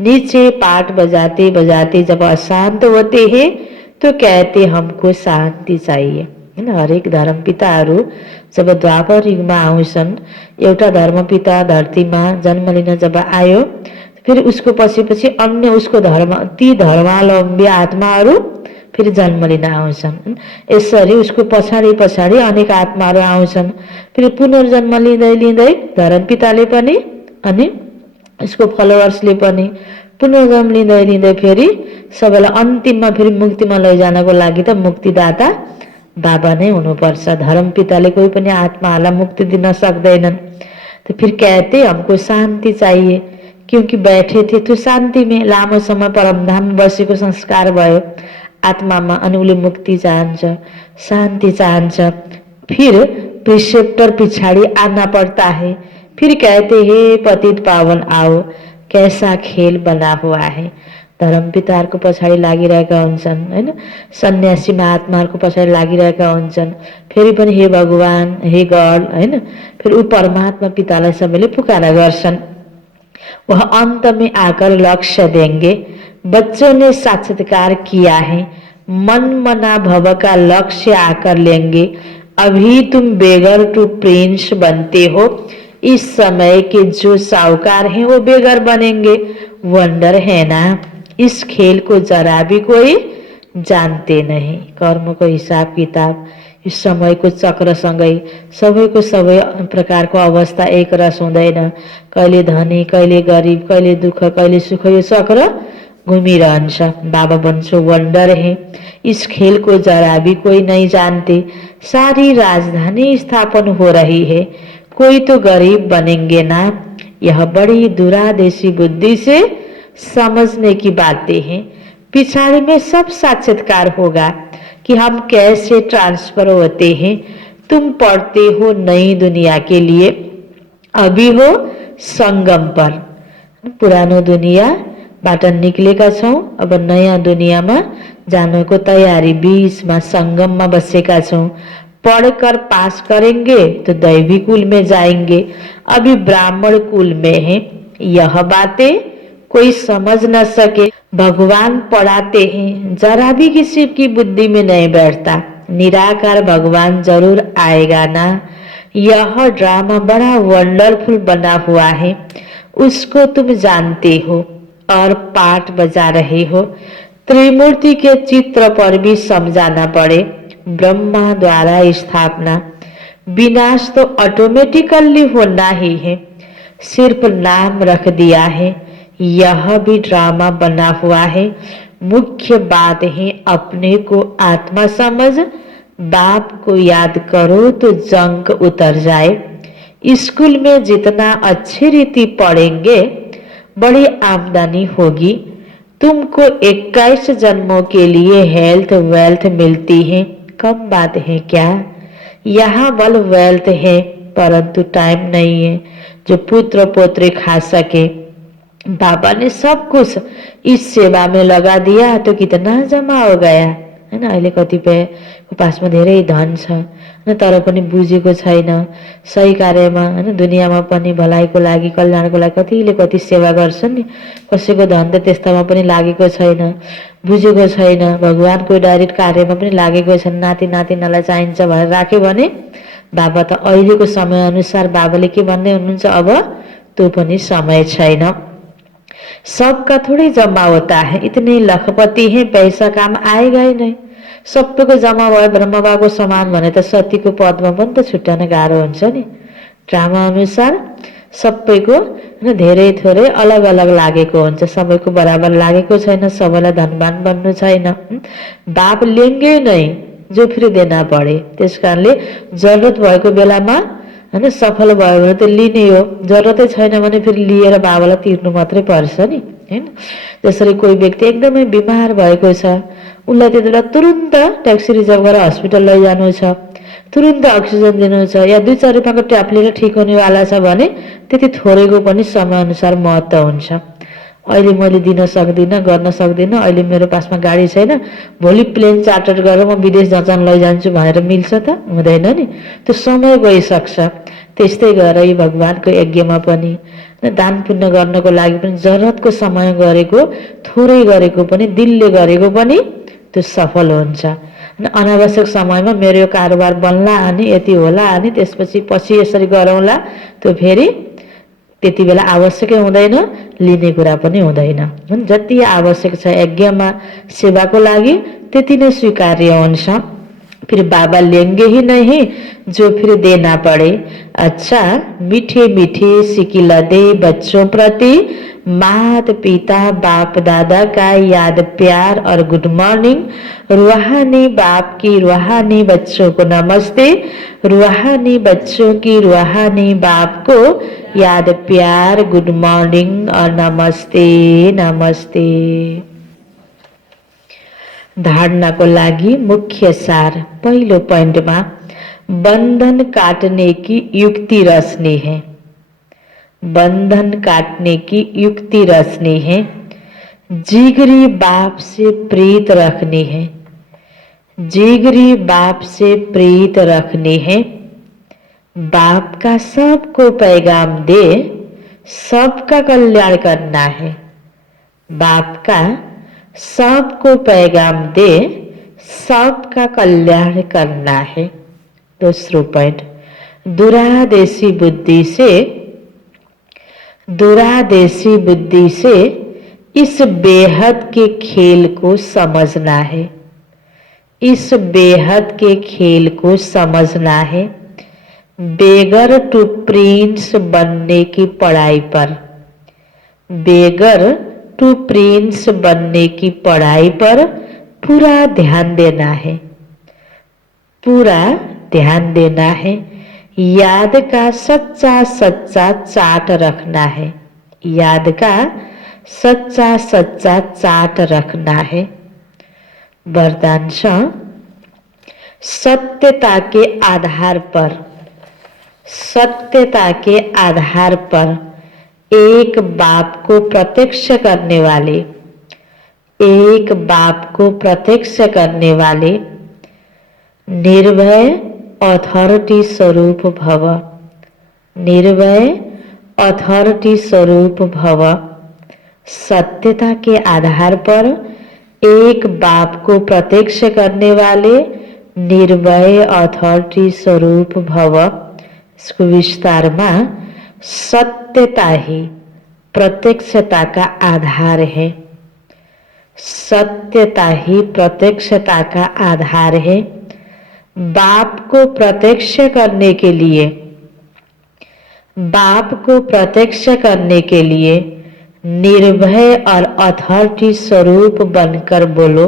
नीचे पाठ बजाते बजाते जब अशांत होते हैं तो कहते हमको शान्ति चाहिए, हैन? हरेक धर्मपिताहरू जब द्वापर युगमा आउँछन्, एउटा धर्मपिता धरतीमा जन्म लिन जब आयो, फिर उसको पछि पछि अन्य उसको धर्म, ती धर्मावलम्बी आत्माहरू फिर जन्म लिन आउँछन्। यसरी उसको पछाडि पछाडि अनेक आत्माहरू आउँछन्। फिर पुनर्जन्म लिँदै लिँदै धर्मपिताले पनि अनि उसको फलोवर्सले पनि पुनर्जन्म लिँदै लिँदै फेरि सबैलाई अन्तिममा फेरि मुक्तिमा लैजानको लागि त मुक्तिदाता बाबा नै हुनुपर्छ। धर्मपिताले कोही पनि आत्माहरूलाई मुक्ति दिन सक्दैनन्। तो फिर कहते हमको शान्ति चाहिए, क्योंकि बैठे थे तो शान्ति में, लामो समय परमधाम बसेको संस्कार भयो आत्मामा, अनि उसले मुक्ति चाहन्छ, शान्ति चाहन्छ। फिर प्रिसेप्टर पिछाड़ी आना पड़ता है। फिर कहते हे पतित पावन आओ, कैसा खेल बना हुआ है। धर्मपिताहरूको पछाडि लागिरहेका हुन्छन्, हैन? सन्यासी महात्माहरूको पछाडि लागिरहेका हुन्छन्। फेरि पनि हे भगवान, हे गॉड, हैन? फिर ऊ परमात्मा पितालाई सबैले पुकारा गर्छन्। वह अंत में आकर लक्ष्य देंगे। बच्चों ने साक्षात्कार किया है, मन मना भव का लक्ष्य आकर लेंगे। अभी तुम बेगर टू प्रिंस बनते हो, इस समय के जो साहूकार हैं वो बेगर बनेंगे। वंडर है ना, इस खेल को जरा भी कोई जानते नहीं। कर्मको हिसाब किताब इस समयको चक्रसँगै सबैको सबै प्रकारको अवस्था एक रस हुँदैन। कहिले धनी, कहिले गरिब, कहिले दुःख, कहिले सुख, यो चक्र घूमिरहन्छ। बाबा भन्छ वंडर है, इस खेल को जरा भी कोई नहीं जानते। सारी राजधानी स्थापन हो रही है, कोई तो गरीब बनेंगे ना। यह बड़ी दूरादेशी बुद्धि से समझने की बातें हैं। पिछाड़ी में सब साक्षात्कार होगा कि हम कैसे ट्रांसफर होते हैं। तुम पढ़ते हो नई दुनिया के लिए, अभी हो संगम पर। पुरानो दुनियाँबाट निक्लेका छौँ, अब नयाँ दुनियाँमा जानको तयारी, बीचमा संगममा बसेका छौँ। पढ़कर पास करेंगे तो दैवी कुल में जाएंगे, अभी ब्राह्मण कुल में हैं। यह बातें कोई समझ न सके, भगवान पढ़ाते हैं, जरा भी किसी की बुद्धि में नहीं बैठता। निराकार भगवान जरूर आएगा ना। यह ड्रामा बड़ा वंडरफुल बना हुआ है, उसको तुम जानते हो और पाठ बजा रहे हो। त्रिमूर्ति के चित्र पर भी समझाना पड़े। ब्रह्मा द्वारा स्थापना, विनाश तो ऑटोमेटिकली होना ही है, सिर्फ नाम रख दिया है। यह भी ड्रामा बना हुआ है। मुख्य बात है अपने को आत्मा समझ, बाप को याद करो तो जंग उतर जाए। स्कूल में जितना अच्छी रीति पढ़ेंगे बड़ी आमदनी होगी। तुमको 21 जन्मों के लिए हेल्थ वेल्थ मिलती है, कम बात है क्या। यहाँ बल वेल्थ है, परंतु टाइम नहीं है जो पुत्र पोत्री खा सके। बाबा ने सब कुछ इस सेवा में लगा दिया तो कितना जमा हो गया हैन। अहिले कतिपयको पासमा धेरै धन छ हैन, तर पनि बुझेको छैन सही कार्यमा हैन, दुनियाँमा पनि भलाइको लागि कल्याणको लागि कतिले कति सेवा गर्छन् नि, कसैको धन त त्यस्तामा पनि लागेको छैन, बुझेको छैन, भगवानको डाइरेक्ट कार्यमा पनि लागेको छैन। नाति नातिनालाई चाहिन्छ भनेर राख्यो भने बाबा त अहिलेको समय अनुसार बाबाले के भन्दै हुनुहुन्छ, अब त्यो पनि समय छैन। सबका थोड़ी जमा होता है, इतने लखपति हैं, पैसा काम आएगा ही नहीं। सबैको जमा भयो ब्रह्मा बाबाको समान भने त सतीको पदमा पनि त छुट्याउन गाह्रो हुन्छ नि। ड्रामा अनुसार सबैको हैन धेरै थोरै अलग अलग लागेको हुन्छ, सबैको बराबर लागेको छैन, सबैलाई धनवान बन्नु छैन। बाप लेंगे नहीं जो फिर देना पड़े, त्यस कारणले जरुरत भएको बेलामा हैन सफल भयो भने त लिने हो, जरुरतै छैन भने फेरि लिएर बाबालाई तिर्नु मात्रै पर्छ नि हैन। त्यसरी कोही व्यक्ति एकदमै बिमार भएको छ, उनलाई त्यतिबेला तुरुन्त ट्याक्सी रिजर्भ गरेर हस्पिटल लैजानु छ, तुरुन्त अक्सिजन दिनु छ, या 2-4 रुपियाँको ट्याप लिएर ठिक हुनेवाला छ भने त्यति थोरैको पनि समय अनुसार महत्त्व हुन्छ। अहिले मैले दिन सक्दिनँ, गर्न सक्दिनँ, अहिले मेरो पासमा गाडी छैन, भोलि प्लेन चार्टर गरेर म विदेश जचान लैजान्छु भनेर मिल्छ त? हुँदैन नि, त्यो समय गइसक्छ। त्यस्तै गरी भगवानको यज्ञमा पनि दान पुण्य गर्नको लागि पनि जरुरतको समय गरेको, थोरै गरेको पनि, दिलले गरेको पनि त्यो सफल हुन्छ। अनावश्यक समयमा मेरो यो कारोबार बन्ला अनि यति होला अनि त्यसपछि यसरी गरौँला, त्यो फेरि त्यति बेला आवश्यकै हुँदैन, लिने कुरा पनि हुँदैन। जति आवश्यक छ यज्ञमा सेवाको लागि त्यति नै स्वीकार्य हुन्छ। फिर बाबा लेंगे ही नहीं जो फिर देना पड़े। अच्छा, मीठे मीठे सिकिला दे बच्चों प्रति माता पिता बाप दादा का याद प्यार और गुड मॉर्निंग। रूहानी बाप की रूहानी बच्चों को नमस्ते, रूहानी बच्चों की रूहानी बाप को याद प्यार गुड मॉर्निंग और नमस्ते नमस्ते। धारणा को लागि मुख्य सार, पहिलो पॉइंटमा बंधन काटने की युक्ति रचनी है। बंधन काटने की युक्ति रचनी है। जिगरी बाप से प्रीत रखनी है। जिगरी बाप से प्रीत रखनी है। बाप का सबको पैगाम दे, सबका कल्याण करना है। बाप का सबको पैगाम दे, सबका कल्याण करना है। दूसरा पॉइंट, दुरादेशी बुद्धि से इस बेहद के खेल को समझना है। इस बेहद के खेल को समझना है। बेगर टू प्रिंस बनने की पढ़ाई पर, बेगर टू प्रिंस बनने की पढ़ाई पर पूरा ध्यान देना है। पूरा ध्यान देना है। याद का सच्चा सच्चा चाट रखना है। याद का सच्चा सच्चा चाट रखना है। वरदान सत्यता के आधार पर, सत्यता के आधार पर एक बाप को प्रत्यक्ष करने वाले, एक बाप को प्रत्यक्ष करने वाले निर्भय अथॉरिटी स्वरूप भव, निर्भय अथॉरिटी स्वरूप भव। सत्यता के आधार पर एक बाप को प्रत्यक्ष करने वाले निर्भय अथॉरिटी स्वरूप भव। इसको विस्तार में सत्यता ही प्रत्यक्षता का आधार है। सत्यता ही प्रत्यक्षता का आधार है। बाप को प्रत्यक्ष करने के लिए, बाप को प्रत्यक्ष करने के लिए निर्भय और अथॉरिटी स्वरूप बनकर बोलो।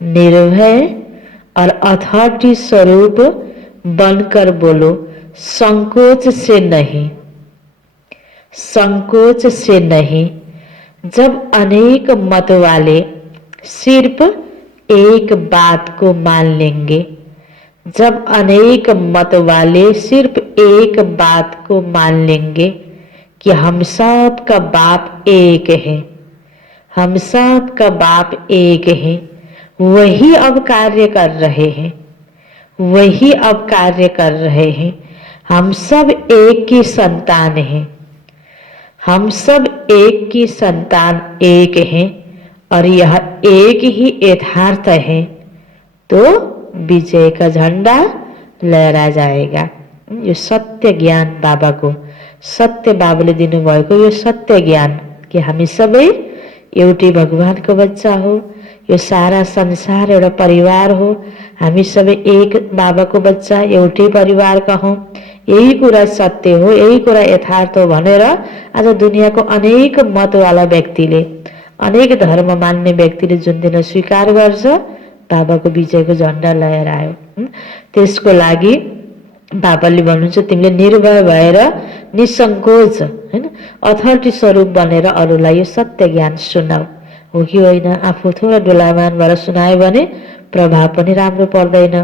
निर्भय और अथॉरिटी स्वरूप बनकर बोलो। संकोच से नहीं, संकोच से नहीं। जब अनेक मत वाले सिर्फ एक बात को मान लेंगे, जब अनेक मत वाले सिर्फ एक बात को मान लेंगे कि हम सब का बाप एक है, हम सब का बाप एक है, वही अब कार्य कर रहे हैं, वही अब कार्य कर रहे हैं। हम सब एक की संतान हैं, हम सब एक की संतान एक हैं और यह एक ही यथार्थ है, तो विजय का झंडा लहरा जाएगा। यो सत्य ज्ञान बाबा को, सत्य बाबाले दिनुभएको यो सत्य ज्ञान कि हामी सबै एउटै भगवानको बच्चा हो, यो सारा संसार एउटा परिवार हो, हामी सबै एक बाबाको बच्चा एउटै परिवारका हौं, यही कुरा सत्य हो, यही कुरा यथार्थ हो भनेर आज दुनियाँको अनेक मतवाला व्यक्तिले, अनेक धर्म मान्ने व्यक्तिले जुन दिन स्वीकार गर्छ, बाबाको विजयको झण्डा लहरायो। त्यसको लागि बाबाले भन्नुहुन्छ तिमीले निर्भय भएर निसंकोच हैन अथॉरिटी स्वरूप बनेर अरूलाई यो सत्य ज्ञान सुनाऊ। हो कि होइन? आफू थोडा डोलामान भएर सुनायो भने प्रभाव पनि राम्रो पर्दैन।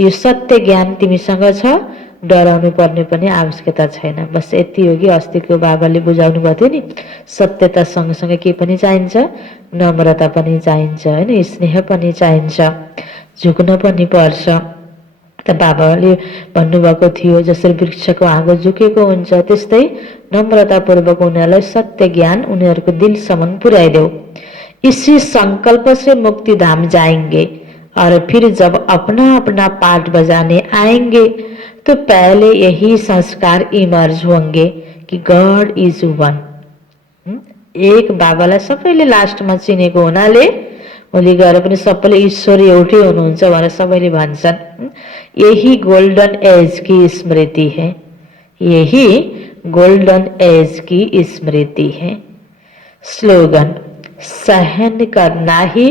यो सत्य ज्ञान तिमीसँग छ, डराउनु पर्ने पनि आवश्यकता छैन। बस यति हो कि अस्तिको बाबाले बुझाउनु भएको थियो नि, सत्यता सँगसँगै के पनि चाहिन्छ? नम्रता पनि चाहिन्छ हैन, स्नेह पनि चाहिन्छ, झुक्न पनि पर्छ। त बाबाले भन्नुभएको थियो जसरी वृक्षको आगो झुकेको हुन्छ त्यस्तै नम्रतापूर्वक उनीहरूलाई सत्य ज्ञान उनीहरूको दिलसम्म पुर्याइदेऊ। इसी संकल्प से मुक्ति धाम जाएंगे और फिर जब अपना अपना पाठ बजाने आएंगे तो पहले यही संस्कार इमर्ज होंगे कि गॉड इज वन। एक बाबालाई सबैले लास्टमा चिनेको हुनाले भोलि गएर पनि सबैले ईश्वर एउटै हुनुहुन्छ भनेर सबैले भन्छन्। यही गोल्डन एज की स्मृति है, यही गोल्डन एज की स्मृति है। स्लोगन सहन करना ही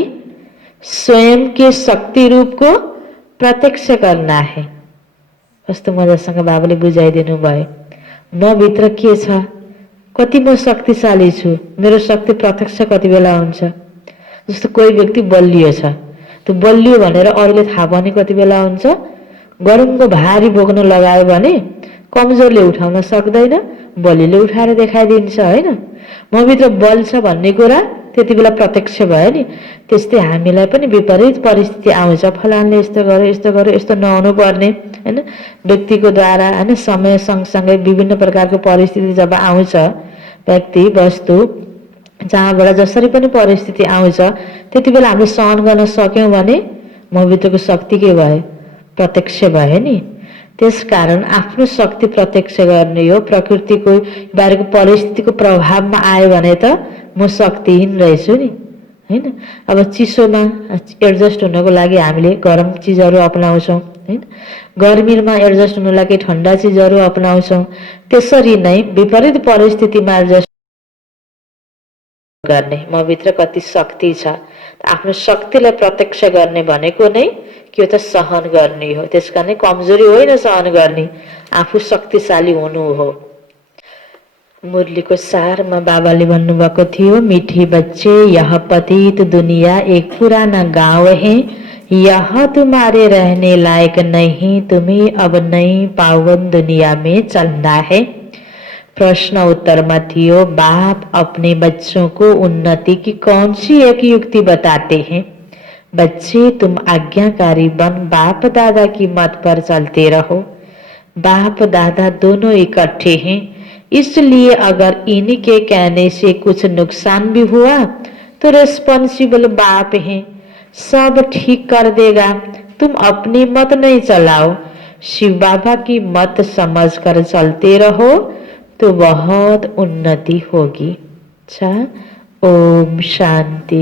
स्वयं के शक्ति रूप को प्रत्यक्ष करना है। कस्तो मजासँग बाबाले बुझाइदिनु भयो। म भित्र के छ, कति म शक्तिशाली छु, मेरो शक्ति प्रत्यक्ष कति बेला हुन्छ। जस्तो कोही व्यक्ति बलियो छ, त्यो बलियो भनेर अरूले थाहा पाउने कति बेला हुन्छ? गरुङको भारी बोक्न लगायो भने कमजोरले उठाउन सक्दैन, बलियोले उठाएर देखाइदिन्छ हैन। म भित्र बल छ भन्ने कुरा त्यति बेला प्रत्यक्ष भयो नि। त्यस्तै हामीलाई पनि विपरीत परिस्थिति आउँछ, फलानले यस्तो गर्यो यस्तो गर्यो यस्तो नहुनु पर्ने हैन, व्यक्तिको द्वारा हैन, समय सँगसँगै विभिन्न प्रकारको परिस्थिति जब आउँछ, व्यक्ति वस्तु जहाँबाट जसरी पनि परिस्थिति आउँछ त्यति बेला हामीले सहन गर्न सक्यौं भने म भित्रको शक्ति के भयो? प्रत्यक्ष भयो नि। त्यसकारण आफ्नो शक्ति प्रत्यक्ष गर्ने हो। प्रकृतिको बारेको परिस्थितिको प्रभावमा आयो भने त म शक्तिहीन रहेछु नि हैन। अब चिसोमा एडजस्ट हुनको लागि हामीले गरम चिजहरू अपनाउँछौं हैन, गर्मीमा एडजस्ट हुनको लागि ठण्डा चिजहरू अपनाउँछौं। त्यसरी नै विपरीत परिस्थितिमा एडजस्ट गर्ने, मभित्र कति शक्ति छ। आफ्नो शक्तिलाई प्रत्यक्ष गर्ने भनेको नै के हो त सहन गर्ने हो। त्यसकारण कमजोरी होइन सहन गर्ने, आफू शक्तिशाली हुनु हो। मुरलीको सारमा बाबाले भन्नुभएको थियो, मीठे बच्चे यह पतित दुनिया एक पुराना गांव है, यह तुम्हारे रहने लायक नहीं, तुम्हें अब नई पावन दुनिया में चलना है। प्रश्न उत्तर में थियो, बाप अपने बच्चों को उन्नति की कौन सी एक युक्ति बताते हैं। बच्चे तुम आज्ञाकारी बन बाप दादा की मत पर चलते रहो। बाप दादा दोनों इकट्ठे हैं, इसलिए अगर इन्हीं के कहने से कुछ नुकसान भी हुआ तो रिस्पॉन्सिबल बाप है, सब ठीक कर देगा। तुम अपनी मत नहीं चलाओ, शिव बाबा की मत समझ कर चलते रहो तो बहुत उन्नति होगी। अच्छा, ओम शांति।